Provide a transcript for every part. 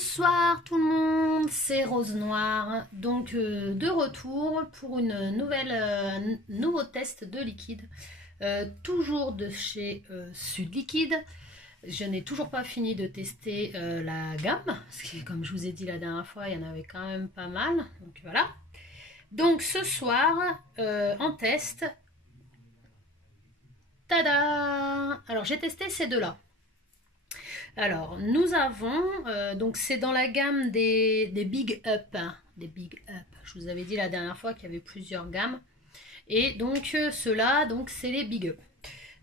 Bonsoir tout le monde, c'est Rose Noire, donc de retour pour une nouveau test de liquide, toujours de chez Sud Liquide. Je n'ai toujours pas fini de tester la gamme, parce que comme je vous ai dit la dernière fois, il y en avait quand même pas mal, donc voilà. Donc ce soir, en test, tada! Alors j'ai testé ces deux-là. Alors, nous avons, donc c'est dans la gamme des Big Up, hein, des Big Up. Je vous avais dit la dernière fois qu'il y avait plusieurs gammes. Et donc, ceux-là, donc c'est les Big Up.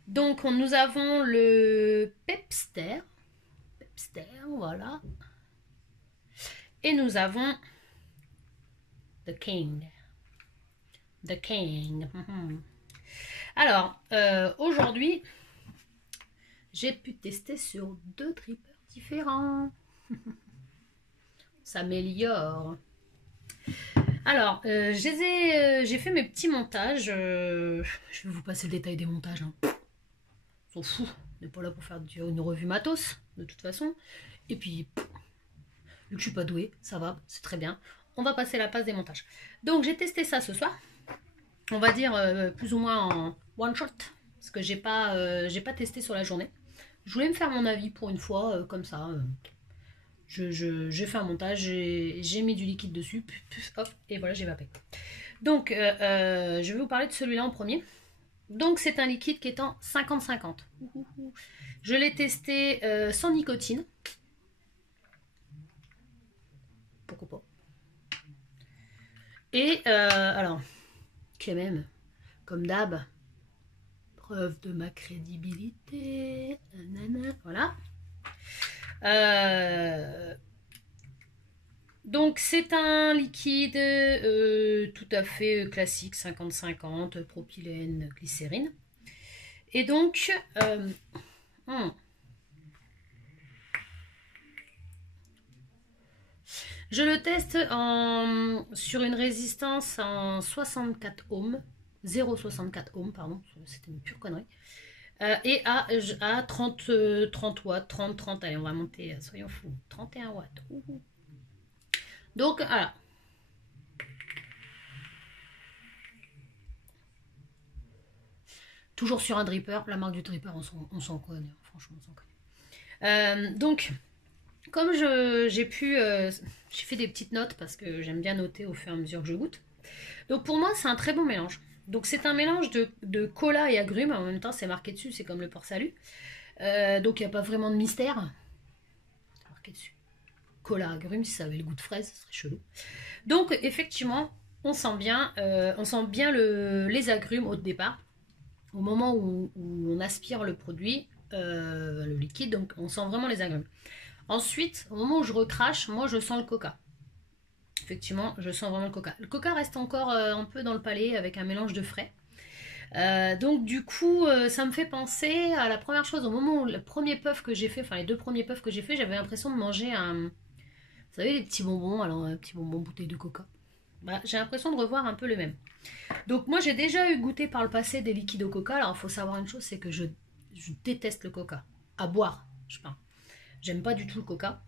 Donc, nous avons le Pepster. Pepster, voilà. Et nous avons The King. The King. Alors, aujourd'hui, j'ai pu tester sur deux drippers différents. Ça m'améliore. Alors, j'ai fait mes petits montages. Je vais vous passer le détail des montages. Hein. On s'en fout. On n'est pas là pour faire une revue matos, de toute façon. Et puis, vu que je suis pas douée, ça va, c'est très bien. On va passer la passe des montages. Donc, j'ai testé ça ce soir. On va dire plus ou moins en one shot. Parce que j'ai pas testé sur la journée. Je voulais me faire mon avis pour une fois, comme ça. J'ai fait un montage, j'ai mis du liquide dessus, hop, et voilà, j'ai vapé. Donc, je vais vous parler de celui-là en premier. Donc, c'est un liquide qui est en 50-50. Je l'ai testé sans nicotine. Pourquoi pas. Et, alors, quand même, comme d'hab, preuve de ma crédibilité, nanana, voilà. Donc c'est un liquide tout à fait classique, 50-50, propylène, glycérine. Et donc, je le teste sur une résistance en 64 ohms, 0,64 ohms, pardon, c'était une pure connerie. Et à 30 watts, 30, allez, on va monter, soyons fous, 31 watts. Donc, voilà. Toujours sur un dripper, la marque du dripper, on s'en connaît, franchement, on s'en connaît. Donc, comme j'ai fait des petites notes parce que j'aime bien noter au fur et à mesure que je goûte. Donc, pour moi, c'est un très bon mélange. Donc c'est un mélange de cola et agrumes, en même temps c'est marqué dessus, c'est comme le port salut. Donc il n'y a pas vraiment de mystère. C'est marqué dessus. Cola, agrumes, si ça avait le goût de fraise, ce serait chelou. Donc effectivement, on sent bien les agrumes au départ. Au moment où on aspire le produit, le liquide, donc on sent vraiment les agrumes. Ensuite, au moment où je recrache, moi je sens le coca. Effectivement, je sens vraiment le coca. Le coca reste encore un peu dans le palais avec un mélange de frais. Donc du coup, ça me fait penser à la première chose. Au moment où le premier puff que j'ai fait, enfin les deux premiers puffs que j'ai fait, j'avais l'impression de manger vous savez, les petits bonbons, alors un petit bonbon bouteille de coca. Bah, j'ai l'impression de revoir un peu le même. Donc moi, j'ai déjà eu goûté par le passé des liquides au coca. Alors il faut savoir une chose, c'est que je déteste le coca. À boire, je parle. J'aime pas du tout le coca.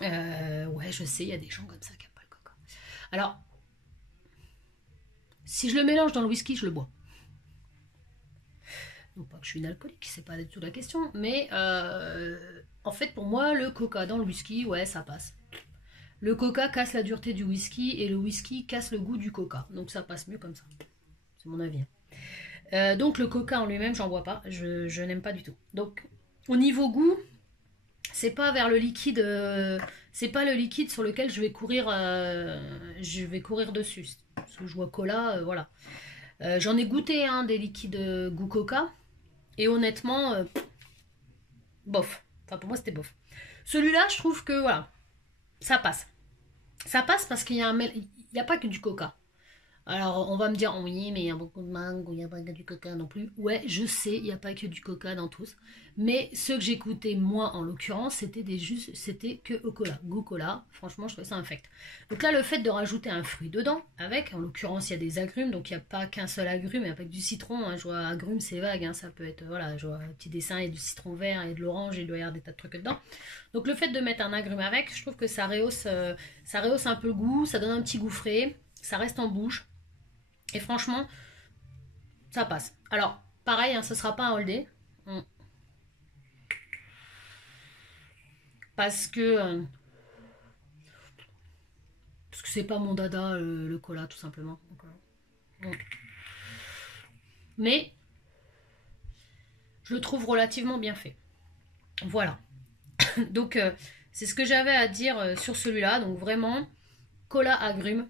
Ouais, je sais, il y a des gens comme ça qui n'aiment pas le coca. Alors, si je le mélange dans le whisky, je le bois. Non pas que je suis une alcoolique, c'est pas du tout la question, mais en fait, pour moi, le coca dans le whisky, ouais, ça passe. Le coca casse la dureté du whisky et le whisky casse le goût du coca. Donc ça passe mieux comme ça. C'est mon avis. Donc le coca en lui-même, j'en bois pas. Je n'aime pas du tout. Donc, au niveau goût, c'est pas vers le liquide, c'est pas le liquide sur lequel je vais courir dessus. Parce que je vois cola, voilà. J'en ai goûté des liquides goût coca, et honnêtement, bof. Enfin pour moi c'était bof. Celui-là, je trouve que voilà, ça passe. Ça passe parce qu'il y a il y a pas que du coca. Alors, on va me dire, oui, mais il y a beaucoup de mangue, il n'y a pas que du coca non plus. Ouais, je sais, il n'y a pas que du coca dans tous. Mais ceux que j'écoutais, moi, en l'occurrence, c'était que au cola. Goût cola, franchement, je trouvais ça infect. Donc là, le fait de rajouter un fruit dedans, avec, en l'occurrence, il y a des agrumes, donc il n'y a pas qu'un seul agrume, il y a pas que du citron. Hein, je vois agrumes, c'est vague, hein, ça peut être, voilà, je vois un petit dessin, et du citron vert, et de l'orange, il doit y avoir des tas de trucs dedans. Donc le fait de mettre un agrume avec, je trouve que ça rehausse un peu le goût, ça donne un petit goût frais, ça reste en bouche. Et franchement, ça passe. Alors, pareil, hein, ce sera pas un all day. Parce que parce que c'est pas mon dada, le cola, tout simplement. Donc. Mais je le trouve relativement bien fait. Voilà. Donc, c'est ce que j'avais à dire sur celui-là. Donc, vraiment, cola agrumes.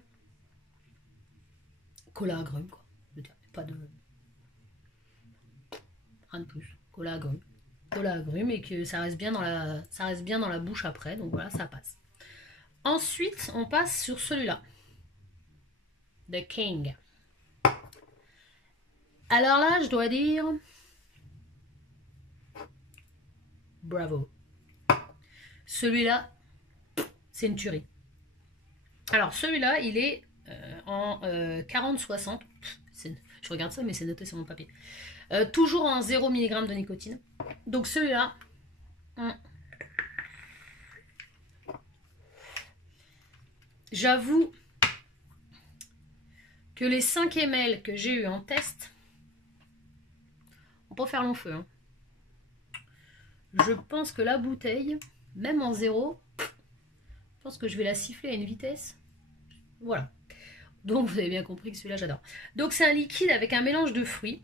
Cola agrumes, quoi. Je veux dire, pas de. Rien de plus. Cola agrumes. Cola agrumes et que ça reste bien dans la bouche après. Donc, voilà, ça passe. Ensuite, on passe sur celui-là. The King. Alors là, je dois dire... Bravo. Celui-là, c'est une tuerie. Alors, celui-là, il est en 40-60. Je regarde ça, mais c'est noté sur mon papier. Toujours en 0 mg de nicotine. Donc, celui-là... J'avoue que les 5 ml que j'ai eu en test, on peut faire long feu. Hein. Je pense que la bouteille, même en 0, je pense que je vais la siffler à une vitesse. Voilà. Donc vous avez bien compris que celui-là j'adore. Donc c'est un liquide avec un mélange de fruits.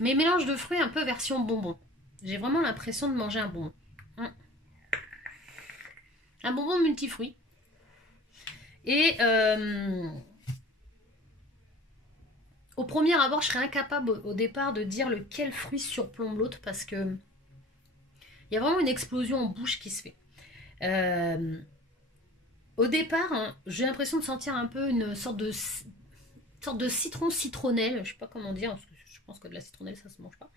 Mais mélange de fruits un peu version bonbon. J'ai vraiment l'impression de manger un bonbon. Un bonbon multifruits. Et au premier abord, je serais incapable au départ de dire lequel fruit surplombe l'autre parce que il y a vraiment une explosion en bouche qui se fait. Au départ, hein, j'ai l'impression de sentir un peu une sorte de citron citronnelle. Je sais pas comment dire, parce que je pense que de la citronnelle ça se mange pas.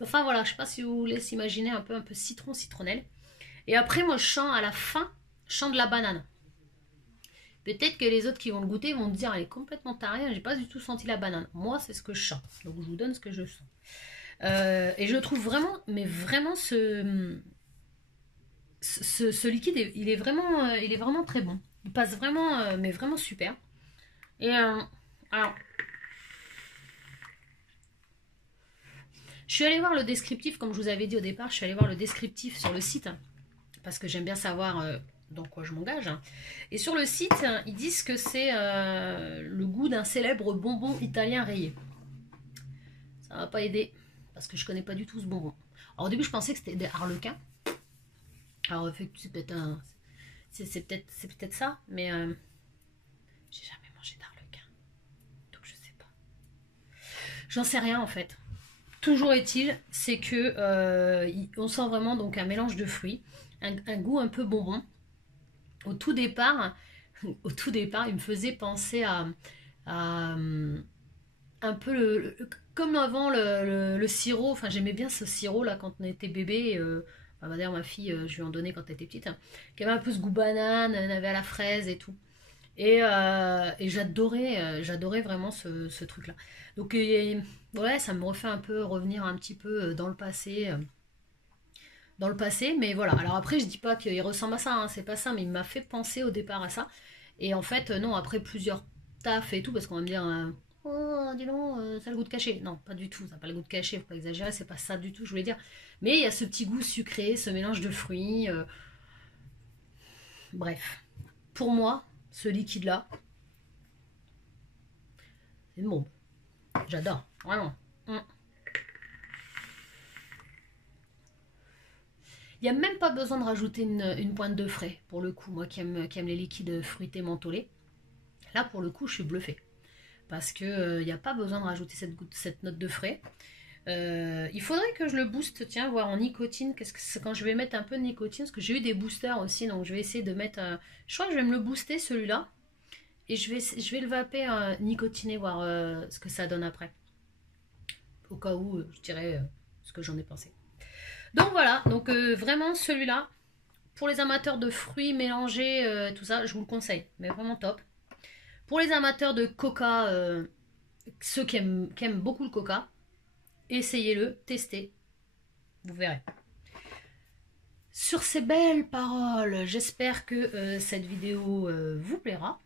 Enfin voilà, je sais pas si vous voulez s'imaginer un peu citron citronnelle. Et après, moi je sens à la fin, je sens de la banane. Peut-être que les autres qui vont le goûter vont me dire elle est complètement tarée, j'ai pas du tout senti la banane. Moi c'est ce que je sens, donc je vous donne ce que je sens. Et je trouve vraiment, mais vraiment ce liquide, il est vraiment très bon. Il passe vraiment, mais vraiment super. Et alors, je suis allée voir le descriptif, comme je vous avais dit au départ, je suis allée voir le descriptif sur le site, parce que j'aime bien savoir dans quoi je m'engage. Et sur le site, ils disent que c'est le goût d'un célèbre bonbon italien rayé. Ça va pas aider, parce que je connais pas du tout ce bonbon. Alors au début, je pensais que c'était des harlequins. Alors c'est peut-être c'est peut-être ça, mais j'ai jamais mangé d'arlequin, donc je sais pas. J'en sais rien en fait. Toujours est-il, c'est que on sent vraiment donc un mélange de fruits, un goût un peu bonbon. Au tout départ, il me faisait penser à un peu comme avant le sirop. Enfin, j'aimais bien ce sirop là quand on était bébé. D'ailleurs, ma fille, je lui en donnais quand elle était petite, hein, qui avait un peu ce goût banane, elle avait à la fraise et tout. Et j'adorais vraiment ce truc-là. Donc, ouais, ça me refait un peu revenir un petit peu dans le passé. Mais voilà. Alors après, je dis pas qu'il ressemble à ça, hein, c'est pas ça, mais il m'a fait penser au départ à ça. Et en fait, non, après plusieurs tafs et tout, parce qu'on va me dire, oh, dis donc, ça a le goût de caché. Non, pas du tout, ça n'a pas le goût de caché, faut pas exagérer, c'est pas ça du tout, je voulais dire. Mais il y a ce petit goût sucré, ce mélange de fruits. Bref, pour moi, ce liquide-là, c'est bon. J'adore, vraiment. Il n'y a même pas besoin de rajouter une pointe de frais, pour le coup, moi qui aime les liquides fruités mentholés. Là, pour le coup, je suis bluffée. Parce qu'il n'y a pas besoin de rajouter cette note de frais. Il faudrait que je le booste, tiens, voir en nicotine. Qu'est-ce que c'est quand je vais mettre un peu de nicotine, parce que j'ai eu des boosters aussi, donc je vais essayer de mettre. Je crois que je vais me le booster celui-là. et je vais le vaper nicotiner, voir ce que ça donne après. Au cas où, je dirais ce que j'en ai pensé. Donc voilà, donc vraiment celui-là, pour les amateurs de fruits mélangés, tout ça, je vous le conseille, mais vraiment top. Pour les amateurs de coca, ceux qui aiment beaucoup le coca, essayez-le, testez, vous verrez. Sur ces belles paroles, j'espère que cette vidéo vous plaira.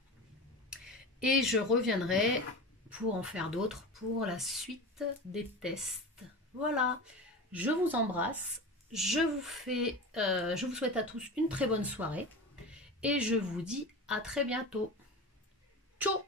Et je reviendrai pour en faire d'autres pour la suite des tests. Voilà, je vous embrasse. Je vous souhaite à tous une très bonne soirée. Et je vous dis à très bientôt. Ciao!